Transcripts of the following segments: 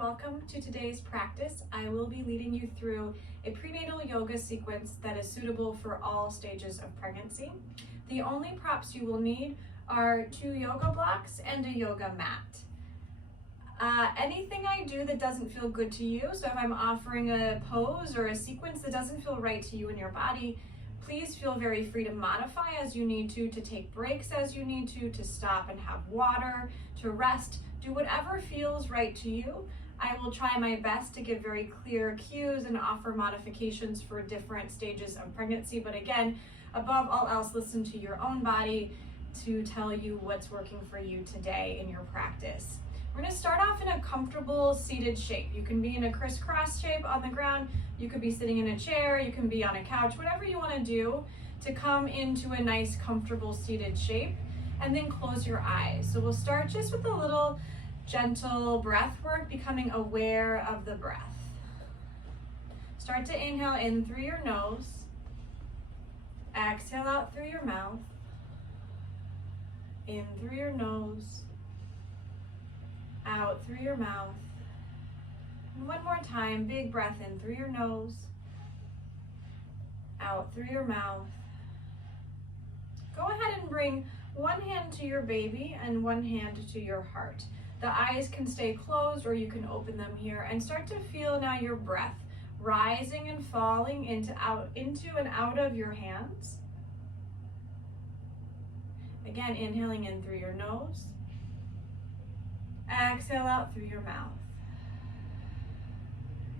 welcome to today's practice. I will be leading you through a prenatal yoga sequence that is suitable for all stages of pregnancy. The only props you will need are 2 yoga blocks and a yoga mat. Anything I do that doesn't feel good to you, so if I'm offering a pose or a sequence that doesn't feel right to you in your body, please feel very free to modify as you need to take breaks as you need to stop and have water, to rest. Do whatever feels right to you. I will try my best to give very clear cues and offer modifications for different stages of pregnancy. But again, above all else, listen to your own body to tell you what's working for you today in your practice. We're going to start off in a comfortable seated shape. You can be in a crisscross shape on the ground. You could be sitting in a chair. You can be on a couch, whatever you want to do to come into a nice, comfortable seated shape. And then close your eyes. So we'll start just with a little gentle breath work, becoming aware of the breath. Start to inhale in through your nose. Exhale out through your mouth. In through your nose. Out through your mouth. And one more time, big breath in through your nose. Out through your mouth. Go ahead and bring one hand to your baby and one hand to your heart. The eyes can stay closed or you can open them here and start to feel now your breath rising and falling into and out of your hands. Again, inhaling in through your nose. Exhale out through your mouth.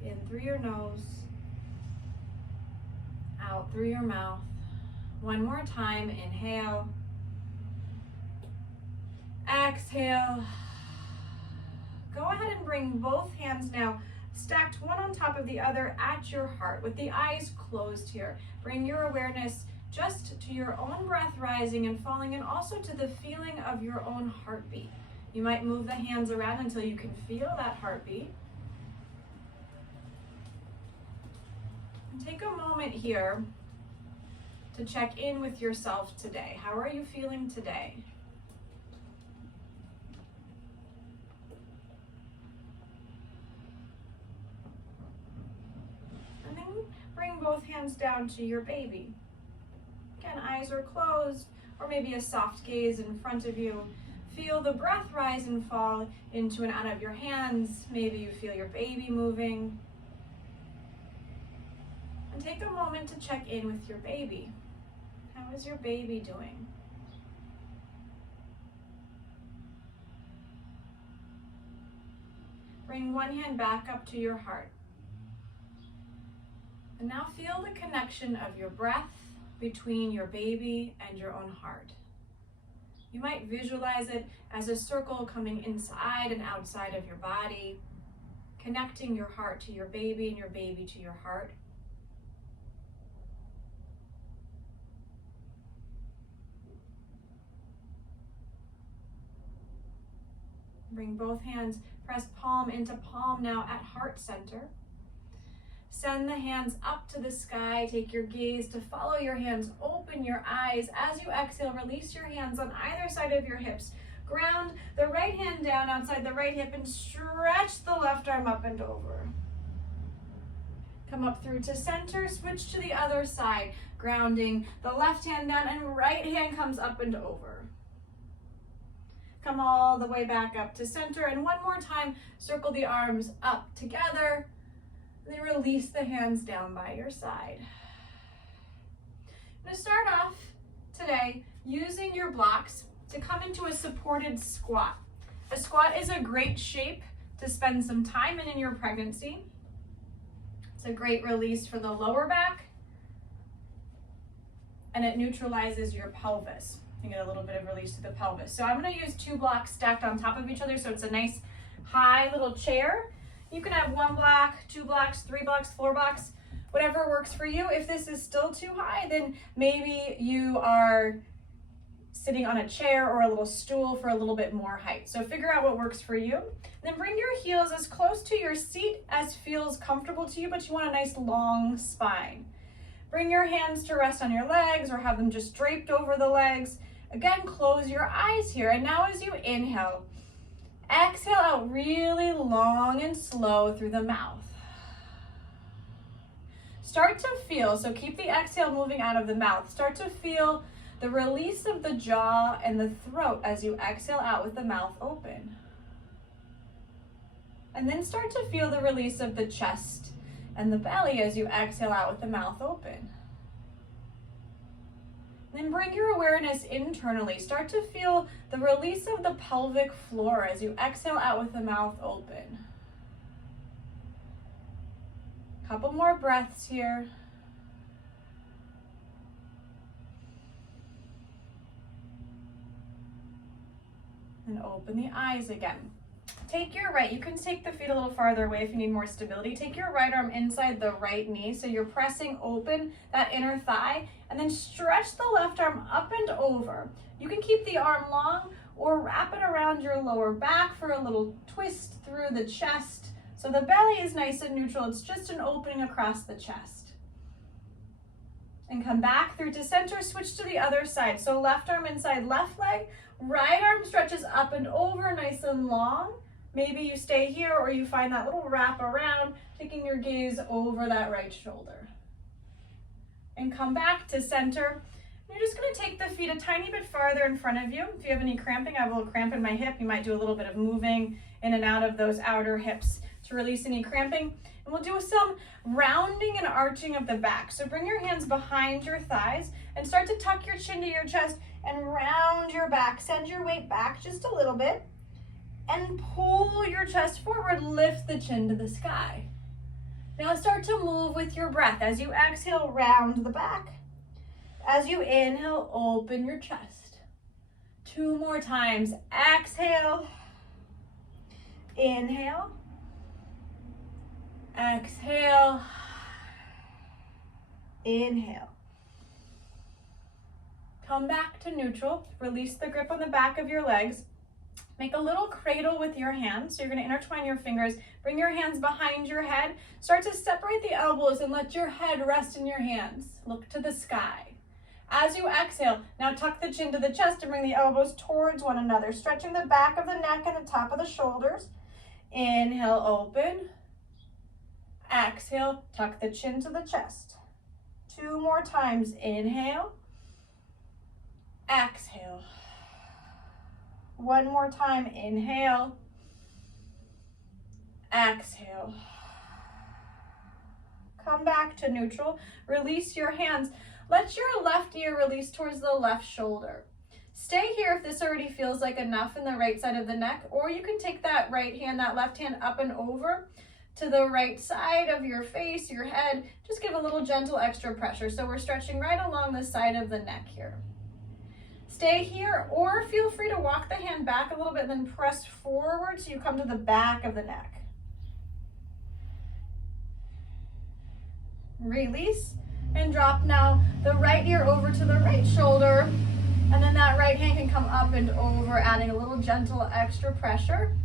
In through your nose. Out through your mouth. One more time, inhale. Exhale. Go ahead and bring both hands now stacked one on top of the other at your heart with the eyes closed here. Bring your awareness just to your own breath rising and falling and also to the feeling of your own heartbeat. You might move the hands around until you can feel that heartbeat. And take a moment here to check in with yourself today. How are you feeling today? And then bring both hands down to your baby. Again, eyes are closed, or maybe a soft gaze in front of you. Feel the breath rise and fall into and out of your hands. Maybe you feel your baby moving. And take a moment to check in with your baby. How is your baby doing? Bring one hand back up to your heart. And now feel the connection of your breath between your baby and your own heart. You might visualize it as a circle coming inside and outside of your body, connecting your heart to your baby and your baby to your heart. Bring both hands, press palm into palm now at heart center. Send the hands up to the sky. Take your gaze to follow your hands. Open your eyes. As you exhale, release your hands on either side of your hips. Ground the right hand down outside the right hip and stretch the left arm up and over. Come up through to center. Switch to the other side. Grounding the left hand down and right hand comes up and over. Come all the way back up to center. And one more time, circle the arms up together. And then release the hands down by your side. I'm going to start off today using your blocks to come into a supported squat. A squat is a great shape to spend some time in your pregnancy. It's a great release for the lower back, and it neutralizes your pelvis. You get a little bit of release to the pelvis. So I'm going to use 2 blocks stacked on top of each other, so it's a nice high little chair. You can have 1 block, 2 blocks, 3 blocks, 4 blocks, whatever works for you. If this is still too high, then maybe you are sitting on a chair or a little stool for a little bit more height. So figure out what works for you. Then bring your heels as close to your seat as feels comfortable to you, but you want a nice long spine. Bring your hands to rest on your legs or have them just draped over the legs. Again, close your eyes here. And now as you inhale, Exhale out really long and slow through the mouth. Start to feel, so keep the exhale moving out of the mouth. Start to feel the release of the jaw and the throat as you exhale out with the mouth open. And then start to feel the release of the chest and the belly as you exhale out with the mouth open. Then bring your awareness internally. Start to feel the release of the pelvic floor as you exhale out with the mouth open. Couple more breaths here. And open the eyes again. Take your right, you can take the feet a little farther away if you need more stability. Take your right arm inside the right knee, so you're pressing open that inner thigh, and then stretch the left arm up and over. You can keep the arm long or wrap it around your lower back for a little twist through the chest. So the belly is nice and neutral. It's just an opening across the chest. And come back through to center, switch to the other side. So left arm inside left leg, right arm stretches up and over, nice and long. Maybe you stay here or you find that little wrap around, taking your gaze over that right shoulder. And come back to center. You're just gonna take the feet a tiny bit farther in front of you. If you have any cramping, I have a little cramp in my hip. You might do a little bit of moving in and out of those outer hips to release any cramping. And we'll do some rounding and arching of the back. So bring your hands behind your thighs and start to tuck your chin to your chest and round your back. Send your weight back just a little bit and pull your chest forward, lift the chin to the sky. Now start to move with your breath. As you exhale, round the back. As you inhale, open your chest. 2 more times. Exhale, inhale, exhale, inhale. Come back to neutral. Release the grip on the back of your legs. Make a little cradle with your hands. So you're going to intertwine your fingers. Bring your hands behind your head. Start to separate the elbows and let your head rest in your hands. Look to the sky. As you exhale, now tuck the chin to the chest and bring the elbows towards one another, stretching the back of the neck and the top of the shoulders. Inhale, open. Exhale, tuck the chin to the chest. 2 more times. Inhale. Exhale. 1 more time. Inhale. Exhale. Come back to neutral. Release your hands. Let your left ear release towards the left shoulder. Stay here if this already feels like enough in the right side of the neck, or you can take that right hand, that left hand up and over to the right side of your face, your head. Just give a little gentle extra pressure. So we're stretching right along the side of the neck here. Stay here, or feel free to walk the hand back a little bit and then press forward so you come to the back of the neck. Release and drop now the right ear over to the right shoulder, and then that right hand can come up and over, adding a little gentle extra pressure.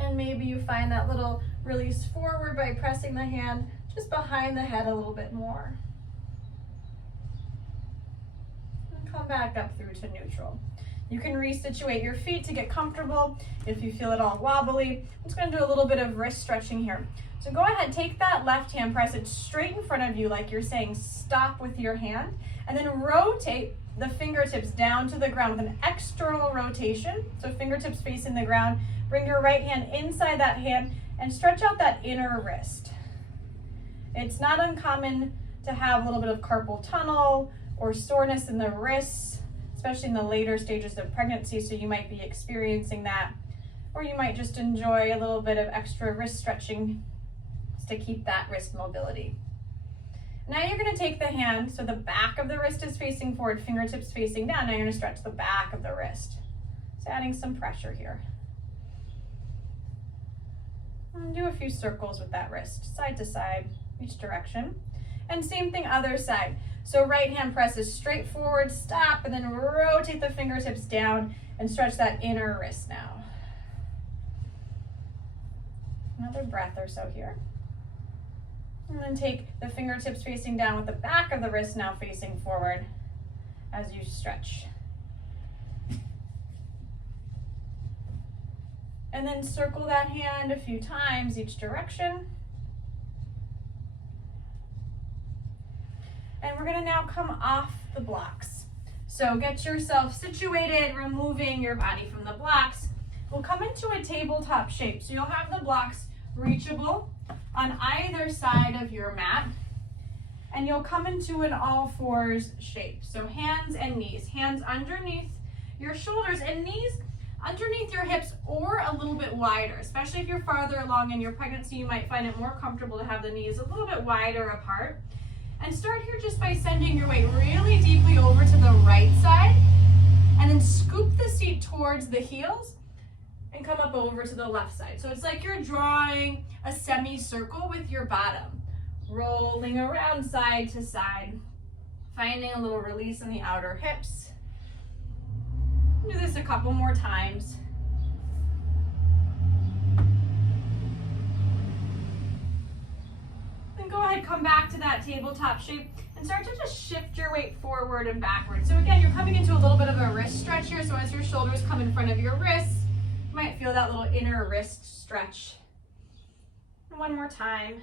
And maybe you find that little release forward by pressing the hand just behind the head a little bit more. Come back up through to neutral. You can resituate your feet to get comfortable if you feel it all wobbly. I'm just going to do a little bit of wrist stretching here. So go ahead, take that left hand, press it straight in front of you like you're saying stop with your hand, and then rotate the fingertips down to the ground with an external rotation. So fingertips facing the ground. Bring your right hand inside that hand and stretch out that inner wrist. It's not uncommon to have a little bit of carpal tunnel or soreness in the wrists, especially in the later stages of pregnancy, so you might be experiencing that. Or you might just enjoy a little bit of extra wrist stretching to keep that wrist mobility. Now you're going to take the hand, so the back of the wrist is facing forward, fingertips facing down. Now you're going to stretch the back of the wrist. So adding some pressure here. And do a few circles with that wrist, side to side, each direction. And same thing other side. So right hand presses straight forward, stop, and then rotate the fingertips down and stretch that inner wrist now. Another breath or so here. And then take the fingertips facing down with the back of the wrist now facing forward as you stretch. And then circle that hand a few times each direction. And we're gonna now come off the blocks. So get yourself situated, removing your body from the blocks. We'll come into a tabletop shape. So you'll have the blocks reachable on either side of your mat. And you'll come into an all fours shape. So hands and knees, hands underneath your shoulders and knees underneath your hips or a little bit wider, especially if you're farther along in your pregnancy, you might find it more comfortable to have the knees a little bit wider apart. And start here just by sending your weight really deeply over to the right side, and then scoop the seat towards the heels and come up over to the left side. So it's like you're drawing a semicircle with your bottom, rolling around side to side, finding a little release in the outer hips. Do this a couple more times. Then go ahead, come back to that tabletop shape and start to just shift your weight forward and backward. So again, you're coming into a little bit of a wrist stretch here. So as your shoulders come in front of your wrists, you might feel that little inner wrist stretch. And one more time.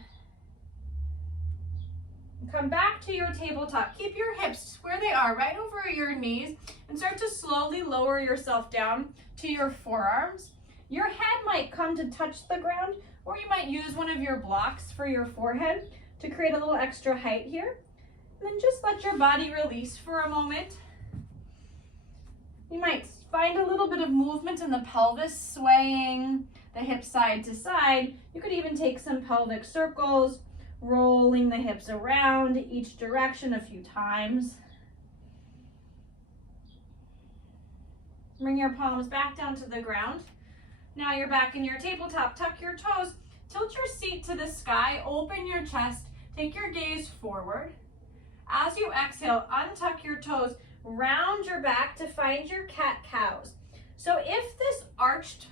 Come back to your tabletop. Keep your hips where they are, right over your knees, and start to slowly lower yourself down to your forearms. Your head might come to touch the ground, or you might use one of your blocks for your forehead to create a little extra height here. And then just let your body release for a moment. You might find a little bit of movement in the pelvis, swaying the hips side to side. You could even take some pelvic circles, rolling the hips around each direction a few times. Bring your palms back down to the ground. Now you're back in your tabletop. Tuck your toes, tilt your seat to the sky, open your chest, take your gaze forward. As you exhale, untuck your toes, round your back to find your cat-cows. So if this arched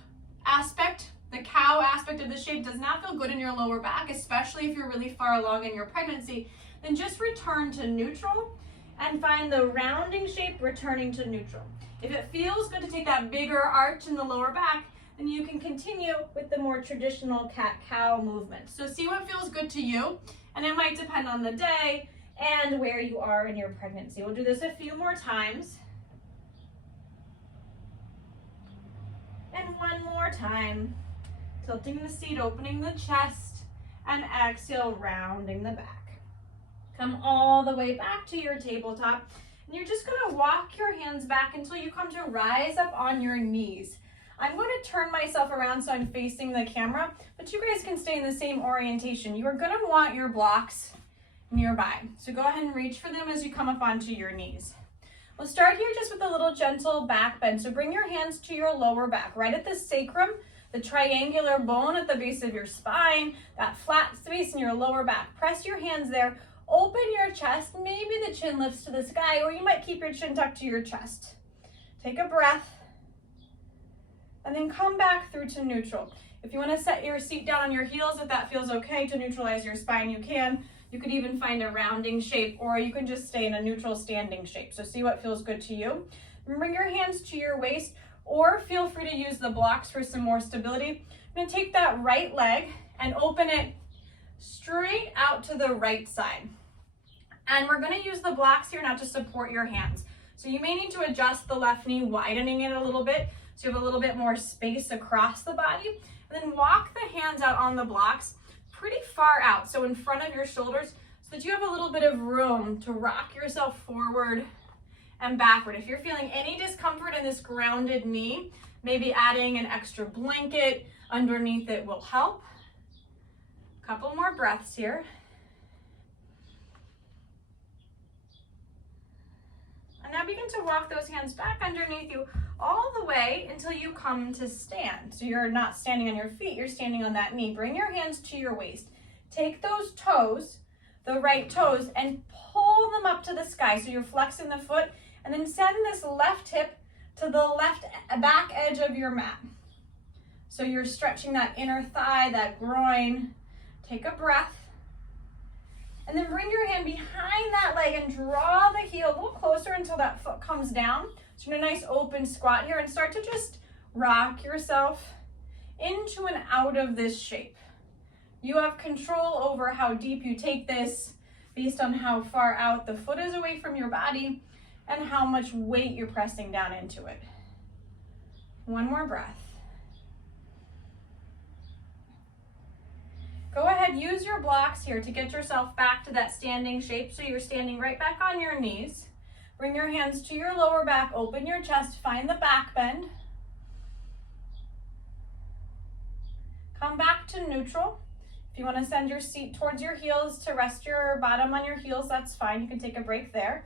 aspect, the cow aspect of the shape, does not feel good in your lower back, especially if you're really far along in your pregnancy, then just return to neutral and find the rounding shape returning to neutral. If it feels good to take that bigger arch in the lower back, then you can continue with the more traditional cat-cow movement. So see what feels good to you, and it might depend on the day and where you are in your pregnancy. We'll do this a few more times. And one more time. Tilting the seat, opening the chest, and exhale, rounding the back. Come all the way back to your tabletop, and you're just gonna walk your hands back until you come to rise up on your knees. I'm going to turn myself around so I'm facing the camera, but you guys can stay in the same orientation. You are gonna want your blocks nearby. So go ahead and reach for them as you come up onto your knees. We'll start here just with a little gentle back bend. So bring your hands to your lower back, right at the sacrum, the triangular bone at the base of your spine, that flat space in your lower back. Press your hands there, open your chest, maybe the chin lifts to the sky, or you might keep your chin tucked to your chest. Take a breath, and then come back through to neutral. If you want to set your seat down on your heels, if that feels okay to neutralize your spine, you can. You could even find a rounding shape, or you can just stay in a neutral standing shape. So see what feels good to you. And bring your hands to your waist, or feel free to use the blocks for some more stability. I'm gonna take that right leg and open it straight out to the right side. And we're gonna use the blocks here now to support your hands. So you may need to adjust the left knee, widening it a little bit, so you have a little bit more space across the body. And then walk the hands out on the blocks pretty far out, so in front of your shoulders, so that you have a little bit of room to rock yourself forward and backward. If you're feeling any discomfort in this grounded knee, maybe adding an extra blanket underneath it will help. A couple more breaths here. And now begin to walk those hands back underneath you all the way until you come to stand. So you're not standing on your feet, you're standing on that knee. Bring your hands to your waist. Take those toes, the right toes, and pull them up to the sky. So you're flexing the foot, and then send this left hip to the left back edge of your mat. So you're stretching that inner thigh, that groin. Take a breath. And then bring your hand behind that leg and draw the heel a little closer until that foot comes down. So in a nice open squat here, and start to just rock yourself into and out of this shape. You have control over how deep you take this based on how far out the foot is away from your body and how much weight you're pressing down into it. One more breath. Go ahead, use your blocks here to get yourself back to that standing shape. So you're standing right back on your knees. Bring your hands to your lower back, open your chest, find the back bend. Come back to neutral. If you want to send your seat towards your heels to rest your bottom on your heels, that's fine. You can take a break there.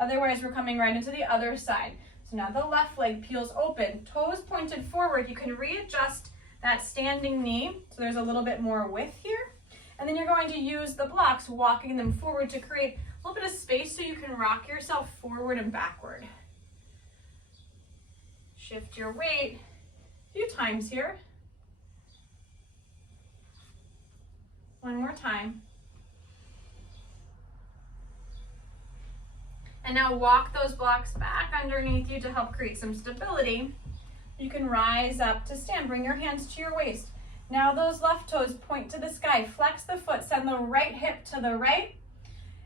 Otherwise, we're coming right into the other side. So now the left leg peels open, toes pointed forward. You can readjust that standing knee so there's a little bit more width here. And then you're going to use the blocks, walking them forward to create a little bit of space so you can rock yourself forward and backward. Shift your weight a few times here. One more time. And now walk those blocks back underneath you to help create some stability. You can rise up to stand. Bring your hands to your waist. Now those left toes point to the sky. Flex the foot. Send the right hip to the right.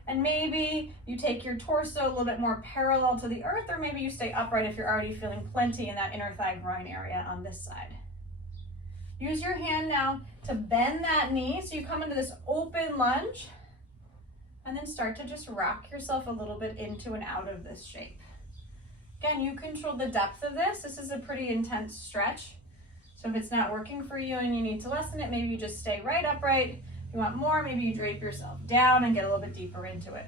And maybe you take your torso a little bit more parallel to the earth, or maybe you stay upright if you're already feeling plenty in that inner thigh groin area on this side. Use your hand now to bend that knee. So you come into this open lunge and then start to just rock yourself a little bit into and out of this shape. Again, you control the depth of this. This is a pretty intense stretch. So if it's not working for you and you need to lessen it, maybe you just stay right upright. If you want more, maybe you drape yourself down and get a little bit deeper into it.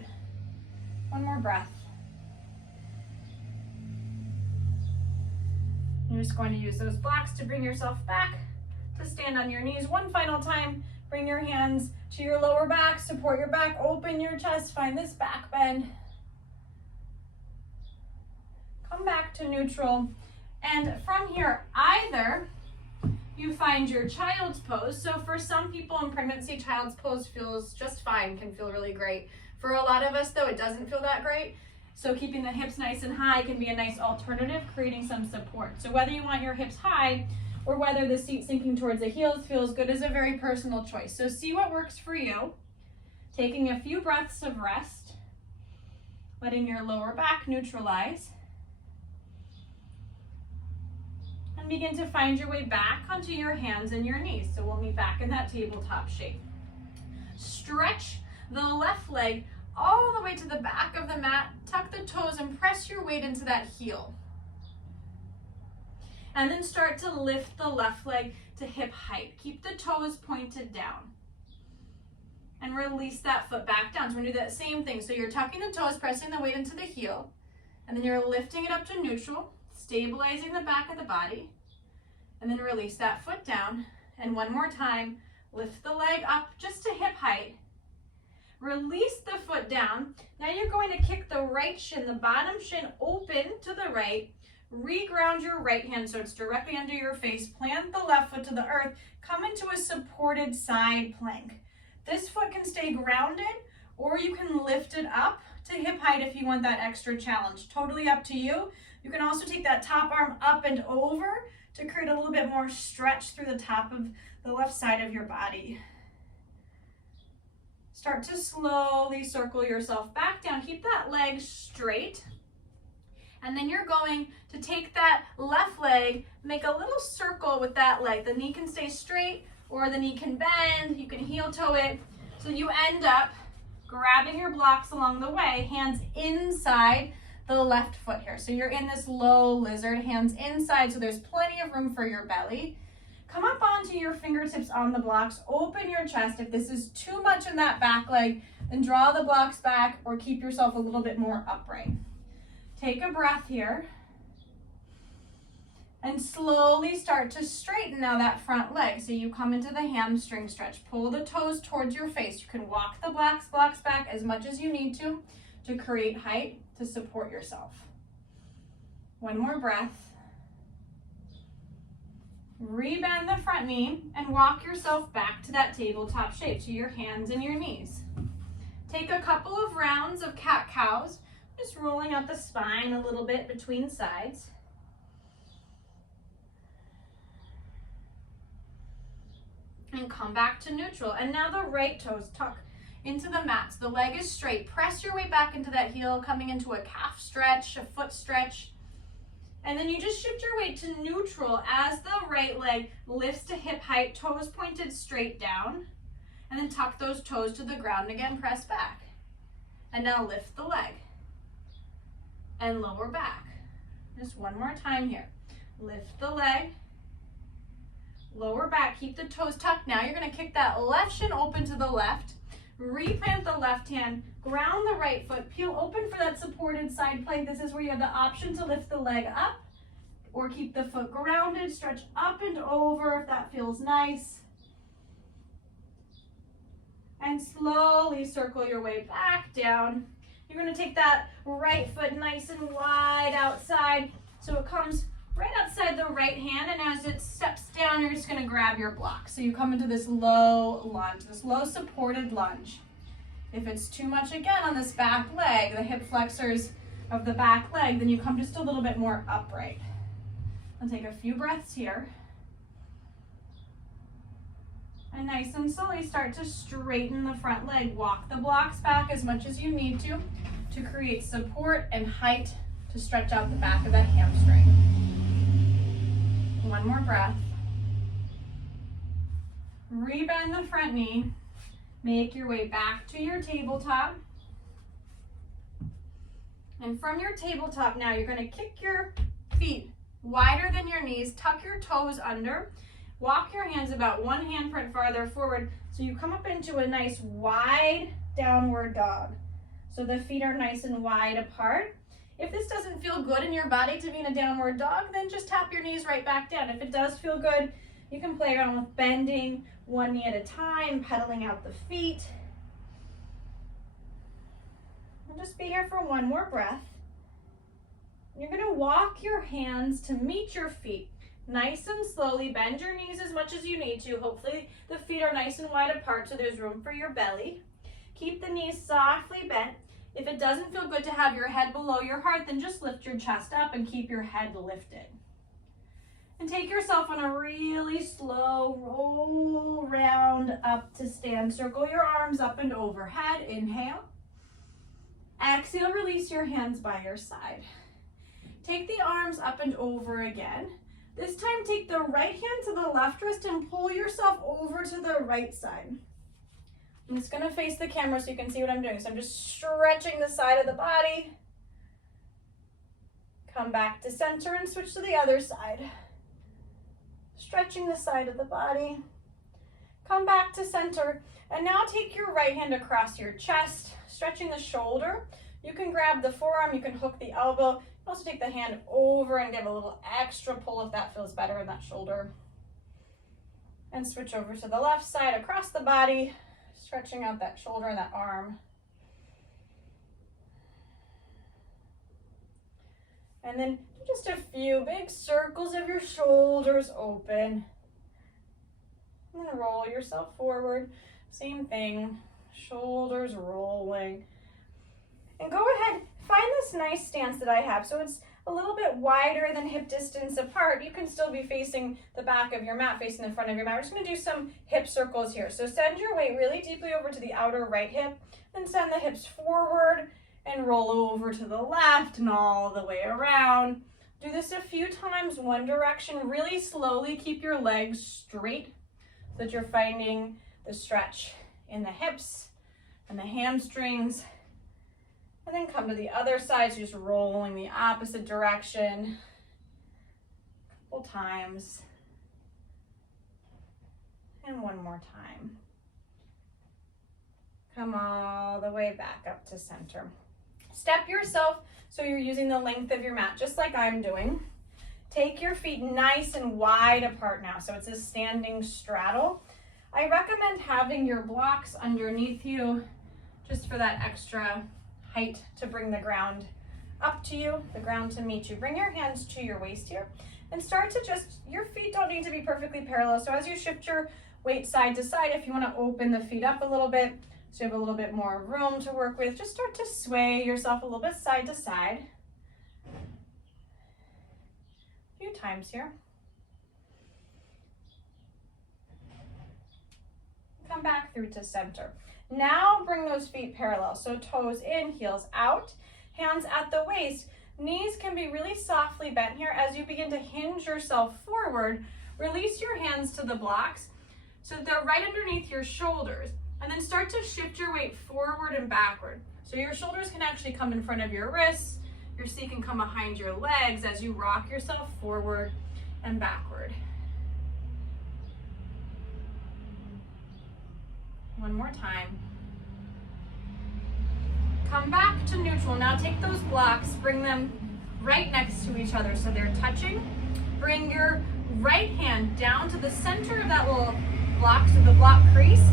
One more breath. You're just going to use those blocks to bring yourself back to stand on your knees. One final time, bring your hands to your lower back, support your back, open your chest, find this back bend. Come back to neutral. And from here, either you find your child's pose. So for some people in pregnancy, child's pose feels just fine, can feel really great. For a lot of us though, it doesn't feel that great. So keeping the hips nice and high can be a nice alternative, creating some support. So whether you want your hips high or whether the seat sinking towards the heels feels good is a very personal choice. So see what works for you. Taking a few breaths of rest, letting your lower back neutralize. And begin to find your way back onto your hands and your knees. So we'll meet back in that tabletop shape. Stretch the left leg all the way to the back of the mat. Tuck the toes and press your weight into that heel. And then start to lift the left leg to hip height. Keep the toes pointed down. And release that foot back down. So we're gonna do that same thing. So you're tucking the toes, pressing the weight into the heel, and then you're lifting it up to neutral, stabilizing the back of the body, and then release that foot down. And one more time, lift the leg up just to hip height. Release the foot down. Now you're going to kick the right shin, the bottom shin open to the right. Reground your right hand so it's directly under your face. Plant the left foot to the earth. Come into a supported side plank. This foot can stay grounded, or you can lift it up to hip height if you want that extra challenge. Totally up to you. You can also take that top arm up and over to create a little bit more stretch through the top of the left side of your body. Start to slowly circle yourself back down. Keep that leg straight. And then you're going to take that left leg, make a little circle with that leg. The knee can stay straight or the knee can bend. You can heel toe it. So you end up grabbing your blocks along the way, hands inside the left foot here. So you're in this low lizard, hands inside, so there's plenty of room for your belly. Come up onto your fingertips on the blocks, open your chest. If this is too much in that back leg, then draw the blocks back or keep yourself a little bit more upright. Take a breath here. And slowly start to straighten now that front leg. So you come into the hamstring stretch. Pull the toes towards your face. You can walk the blocks back as much as you need to create height to support yourself. One more breath. Rebend the front knee and walk yourself back to that tabletop shape, to your hands and your knees. Take a couple of rounds of cat-cows, just rolling out the spine a little bit between sides. and come back to neutral. And now the right toes tuck into the mat. So the leg is straight. Press your way back into that heel, coming into a calf stretch, a foot stretch. And then you just shift your weight to neutral as the right leg lifts to hip height, toes pointed straight down. And then tuck those toes to the ground. And again, press back. And now lift the leg and lower back. Just one more time here. Lift the leg, lower back, keep the toes tucked. Now you're gonna kick that left shin open to the left, replant the left hand, ground the right foot, peel open for that supported side plank. This is where you have the option to lift the leg up or keep the foot grounded, stretch up and over if that feels nice. And slowly circle your way back down. You're gonna take that right foot nice and wide outside so it comes right outside the right hand, and as it steps down, you're just gonna grab your block. So you come into this low lunge, this low supported lunge. If it's too much again on this back leg, the hip flexors of the back leg, then you come just a little bit more upright. I'll take a few breaths here. And nice and slowly start to straighten the front leg. Walk the blocks back as much as you need to create support and height to stretch out the back of that hamstring. One more breath. Rebend the front knee. Make your way back to your tabletop. And from your tabletop now, you're going to kick your feet wider than your knees. Tuck your toes under. Walk your hands about one handprint farther forward so you come up into a nice wide downward dog. So the feet are nice and wide apart. If this doesn't feel good in your body to be in a downward dog, then just tap your knees right back down. If it does feel good, you can play around with bending one knee at a time, pedaling out the feet. And just be here for one more breath. You're going to walk your hands to meet your feet. Nice and slowly, bend your knees as much as you need to. Hopefully the feet are nice and wide apart so there's room for your belly. Keep the knees softly bent. If it doesn't feel good to have your head below your heart, then just lift your chest up and keep your head lifted. And take yourself on a really slow roll round up to stand. Circle your arms up and overhead. Inhale. Exhale, release your hands by your side. Take the arms up and over again. This time, take the right hand to the left wrist and pull yourself over to the right side. I'm just gonna face the camera so you can see what I'm doing. So I'm just stretching the side of the body. Come back to center and switch to the other side. Stretching the side of the body. Come back to center. And now take your right hand across your chest, stretching the shoulder. You can grab the forearm, you can hook the elbow. You can also take the hand over and give a little extra pull if that feels better in that shoulder. And switch over to the left side across the body, stretching out that shoulder and that arm. And then just a few big circles of your shoulders open. And then roll yourself forward. Same thing, shoulders rolling. And go ahead, find this nice stance that I have. So it's a little bit wider than hip distance apart. You can still be facing the back of your mat, facing the front of your mat. We're just gonna do some hip circles here. So send your weight really deeply over to the outer right hip, then send the hips forward and roll over to the left and all the way around. Do this a few times, one direction. Really slowly keep your legs straight so that you're finding the stretch in the hips and the hamstrings. And then come to the other side, so just rolling the opposite direction a couple times. And one more time. Come all the way back up to center. Step yourself so you're using the length of your mat, just like I'm doing. Take your feet nice and wide apart now, so it's a standing straddle. I recommend having your blocks underneath you just for that extra height to bring the ground up to you, the ground to meet you. Bring your hands to your waist here and start to your feet don't need to be perfectly parallel. So as you shift your weight side to side, if you want to open the feet up a little bit, so you have a little bit more room to work with, just start to sway yourself a little bit side to side. A few times here. come back through to center. Now bring those feet parallel. So toes in, heels out, hands at the waist. Knees can be really softly bent here. As you begin to hinge yourself forward, release your hands to the blocks so that they're right underneath your shoulders. And then start to shift your weight forward and backward. So your shoulders can actually come in front of your wrists. Your seat can come behind your legs as you rock yourself forward and backward. One more time. Come back to neutral. Now take those blocks, bring them right next to each other so they're touching. Bring your right hand down to the center of that little block, so the block crease.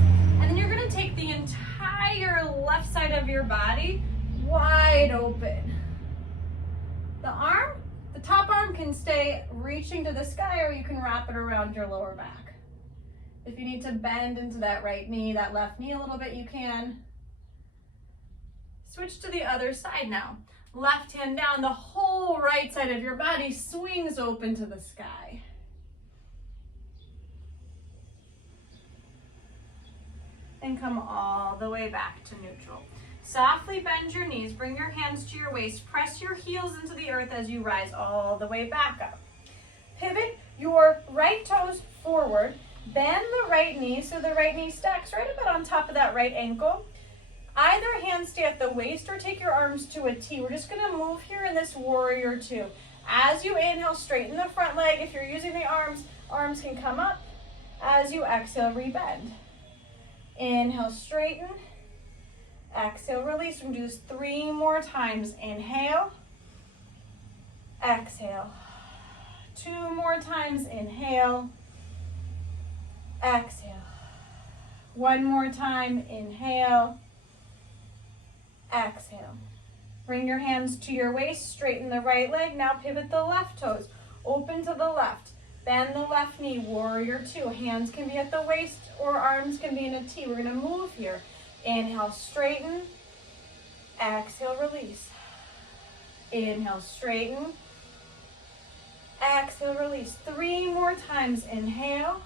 And then you're gonna take the entire left side of your body wide open. The top arm can stay reaching to the sky, or you can wrap it around your lower back. If you need to bend into that right knee, that left knee a little bit, you can. Switch to the other side now. Left hand down, the whole right side of your body swings open to the sky. And come all the way back to neutral. Softly bend your knees, bring your hands to your waist, press your heels into the earth as you rise all the way back up. Pivot your right toes forward, bend the right knee so the right knee stacks right about on top of that right ankle. Either hand stay at the waist or take your arms to a T. We're just gonna move here in this warrior two. As you inhale, straighten the front leg. If you're using the arms can come up. As you exhale, rebend. Inhale, straighten. Exhale, release. We're gonna do this 3 more times. Inhale. Exhale. 2 more times. Inhale. Exhale. 1 more time. Inhale. Exhale. Bring your hands to your waist. Straighten the right leg. Now pivot the left toes. Open to the left. Bend the left knee, warrior two. Hands can be at the waist or arms can be in a T. We're gonna move here. Inhale, straighten. Exhale, release. Inhale, straighten. Exhale, release. 3 more times. Inhale.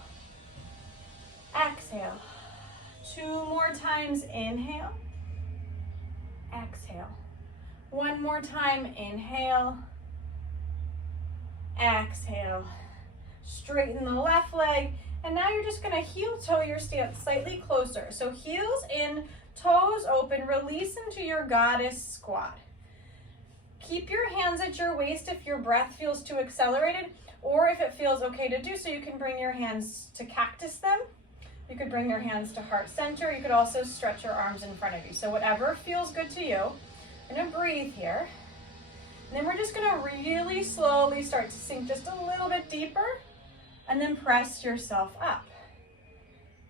Exhale. 2 more times. Inhale. Exhale. 1 more time. Inhale. Exhale. Straighten the left leg, and now you're just gonna heel toe your stance slightly closer. So heels in, toes open, release into your goddess squat. Keep your hands at your waist if your breath feels too accelerated, or if it feels okay to do so, you can bring your hands to cactus them. You could bring your hands to heart center. You could also stretch your arms in front of you. So whatever feels good to you. I'm gonna breathe here. And then we're just gonna really slowly start to sink just a little bit deeper, and then press yourself up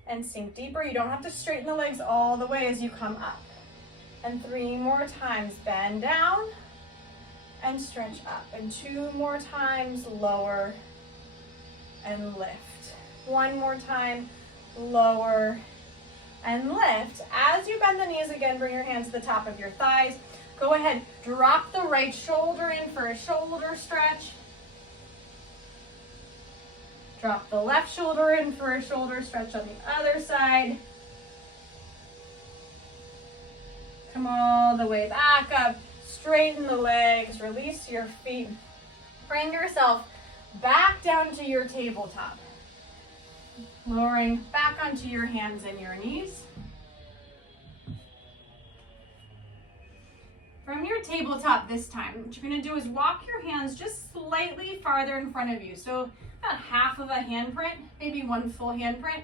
and sink deeper. You don't have to straighten the legs all the way as you come up. And 3 more times, bend down and stretch up. And 2 more times, lower and lift. 1 more time, lower and lift. As you bend the knees again, bring your hands to the top of your thighs. Go ahead, drop the right shoulder in for a shoulder stretch. Drop the left shoulder in for a shoulder stretch on the other side. Come all the way back up. Straighten the legs, release your feet. Bring yourself back down to your tabletop. Lowering back onto your hands and your knees. From your tabletop this time, what you're gonna do is walk your hands just slightly farther in front of you. So about half of a handprint, maybe 1 full handprint.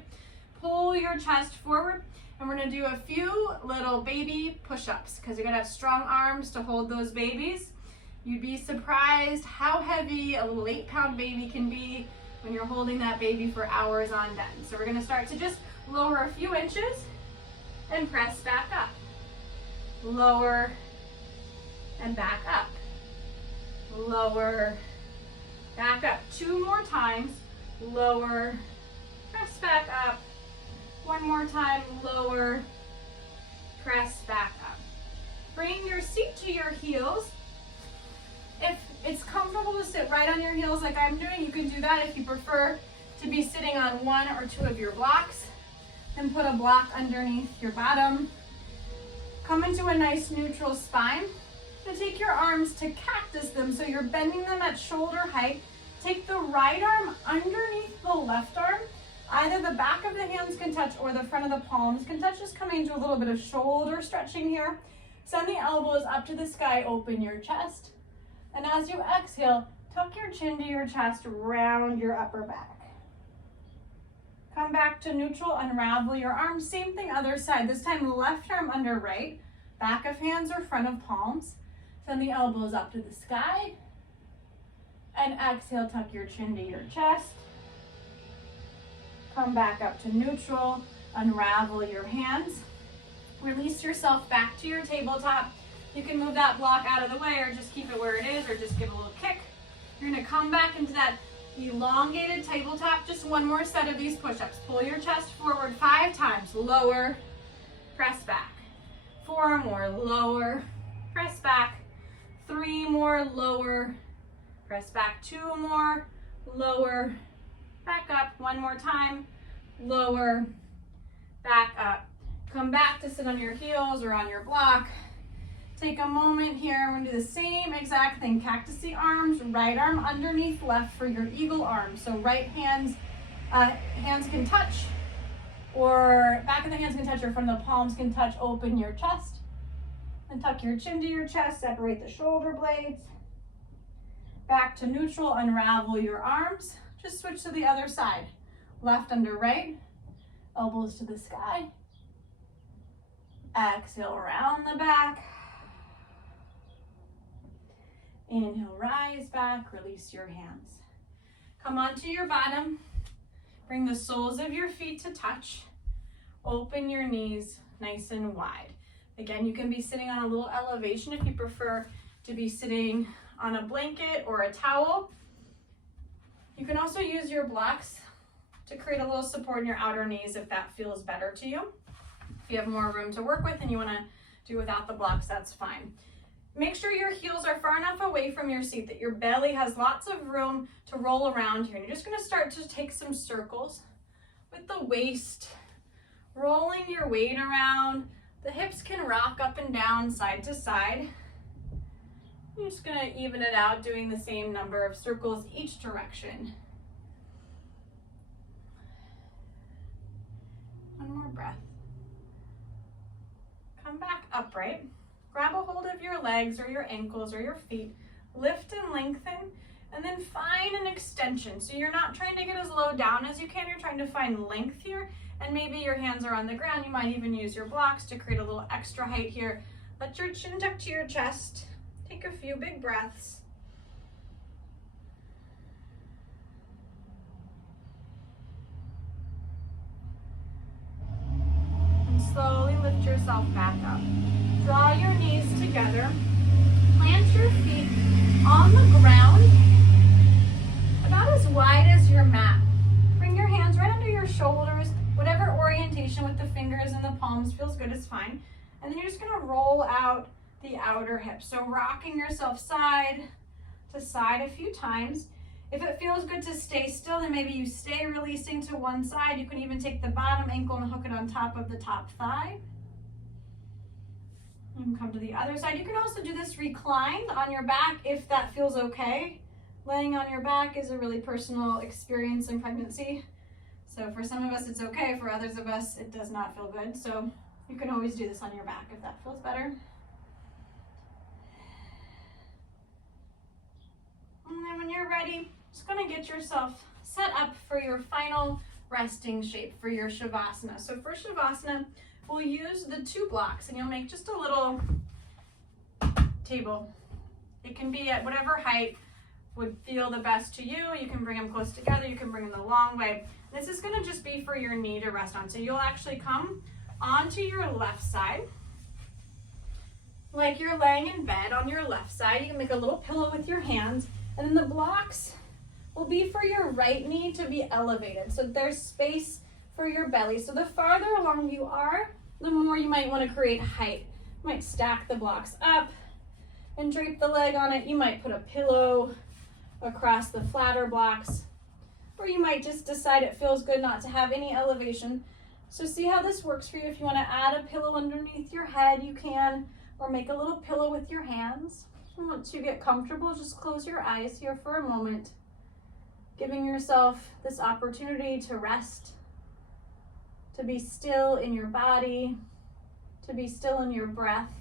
Pull your chest forward, and we're gonna do a few little baby push-ups because you're gonna have strong arms to hold those babies. You'd be surprised how heavy a little 8-pound baby can be when you're holding that baby for hours on end. So we're gonna start to just lower a few inches and press back up. Lower and back up. Lower, back up. 2 more times. Lower, press back up. 1 more time, lower, press back up. Bring your seat to your heels. If it's comfortable to sit right on your heels like I'm doing, you can do that if you prefer to be sitting on 1 or 2 of your blocks. and put a block underneath your bottom. Come into a nice neutral spine. So take your arms to cactus them, so you're bending them at shoulder height. Take the right arm underneath the left arm. Either the back of the hands can touch or the front of the palms can touch. Just coming into a little bit of shoulder stretching here. Send the elbows up to the sky, open your chest. And as you exhale, tuck your chin to your chest, round your upper back. Come back to neutral, unravel your arms. Same thing, other side. This time, left arm under right, back of hands or front of palms. Send the elbows up to the sky. And exhale, tuck your chin to your chest. Come back up to neutral, unravel your hands. Release yourself back to your tabletop. You can move that block out of the way or just keep it where it is or just give a little kick. You're gonna come back into that elongated tabletop. Just one more set of these push-ups. Pull your chest forward 5 times. Lower, press back. 4 more, lower, press back. 3 more, lower, press back. 2 more, lower, back up. 1 more time, lower, back up. Come back to sit on your heels or on your block. Take a moment here. We're gonna do the same exact thing. Cactus the arms, right arm underneath left for your eagle arm. So right hands can touch, or back of the hands can touch, or from the palms can touch. Open your chest and tuck your chin to your chest. Separate the shoulder blades. Back to neutral, unravel your arms. Just switch to the other side. Left under right, elbows to the sky. Exhale, round the back. Inhale, rise back, release your hands. Come onto your bottom. Bring the soles of your feet to touch. Open your knees nice and wide. Again, you can be sitting on a little elevation if you prefer to be sitting on a blanket or a towel. You can also use your blocks to create a little support in your outer knees if that feels better to you. If you have more room to work with and you want to do without the blocks, that's fine. Make sure your heels are far enough away from your seat that your belly has lots of room to roll around here. And you're just going to start to take some circles with the waist, rolling your weight around. The hips can rock up and down, side to side. You're just going to even it out, doing the same number of circles each direction. One more breath. Come back upright. Grab a hold of your legs or your ankles or your feet. Lift and lengthen, and then find an extension. So you're not trying to get as low down as you can. You're trying to find length here, and maybe your hands are on the ground. You might even use your blocks to create a little extra height here. Let your chin tuck to your chest. Take a few big breaths. And slowly lift yourself back up. Draw your knees together. Plant your feet on the ground, about as wide as your mat. Bring your hands right under your shoulders. Whatever orientation with the fingers and the palms feels good is fine. And then you're just gonna roll out the outer hips. So rocking yourself side to side a few times. If it feels good to stay still, then maybe you stay releasing to one side. You can even take the bottom ankle and hook it on top of the top thigh. You can come to the other side. You can also do this reclined on your back if that feels okay. Laying on your back is a really personal experience in pregnancy. So for some of us it's okay, for others of us it does not feel good. So you can always do this on your back if that feels better. And then when you're ready, just gonna get yourself set up for your final resting shape for your Shavasana. So for Shavasana, we'll use the 2 blocks, and you'll make just a little table. It can be at whatever height would feel the best to you. You can bring them close together. You can bring them the long way. This is going to just be for your knee to rest on. So you'll actually come onto your left side, like you're laying in bed on your left side. You can make a little pillow with your hands, and then the blocks will be for your right knee to be elevated. So there's space for your belly. So the farther along you are, the more you might want to create height. You might stack the blocks up and drape the leg on it. You might put a pillow across the flatter blocks, or you might just decide it feels good not to have any elevation So see how this works for you. If you want to add a pillow underneath your head, you can, or make a little pillow with your hands. And once you get comfortable, just close your eyes here for a moment, giving yourself this opportunity to rest, to be still in your body, to be still in your breath,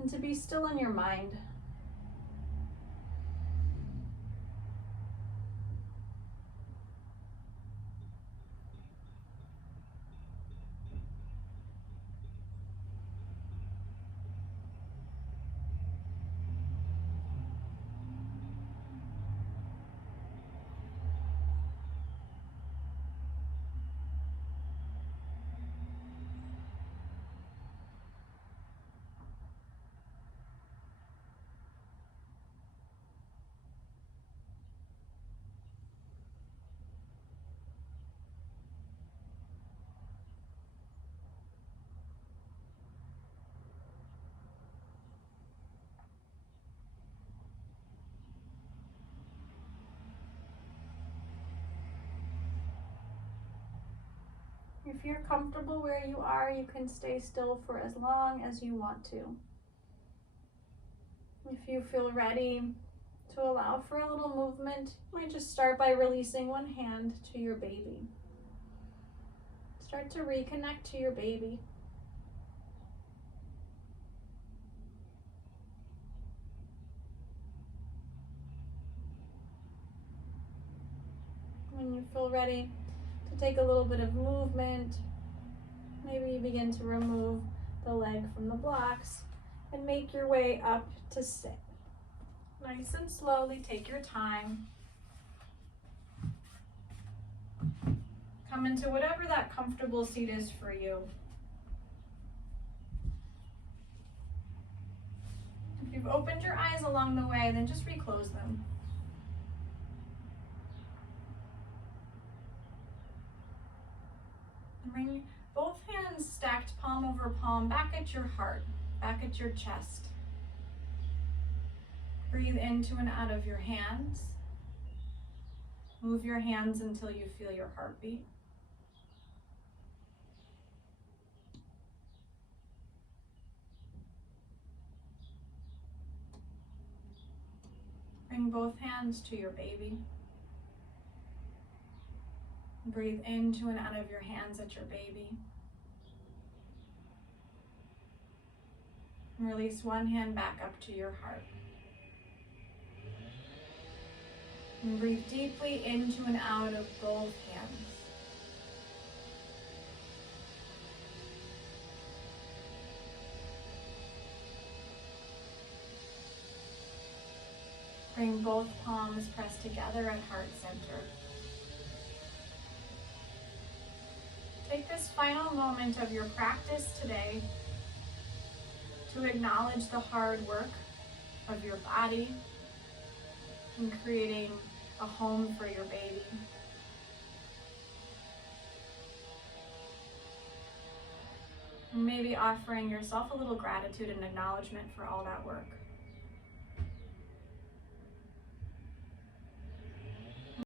and to be still in your mind. If you're comfortable where you are, you can stay still for as long as you want to. If you feel ready to allow for a little movement, you might just start by releasing one hand to your baby. Start to reconnect to your baby. When you feel ready to take a little bit of movement, maybe you begin to remove the leg from the blocks and make your way up to sit. Nice and slowly, take your time. Come into whatever that comfortable seat is for you. If you've opened your eyes along the way, then just reclose them. And bring both hands stacked palm over palm back at your heart, back at your chest. Breathe into and out of your hands. Move your hands until you feel your heartbeat. Bring both hands to your baby. Breathe into and out of your hands at your baby. And release one hand back up to your heart. And breathe deeply into and out of both hands. Bring both palms pressed together at heart center. Take this final moment of your practice today to acknowledge the hard work of your body in creating a home for your baby. And maybe offering yourself a little gratitude and acknowledgement for all that work.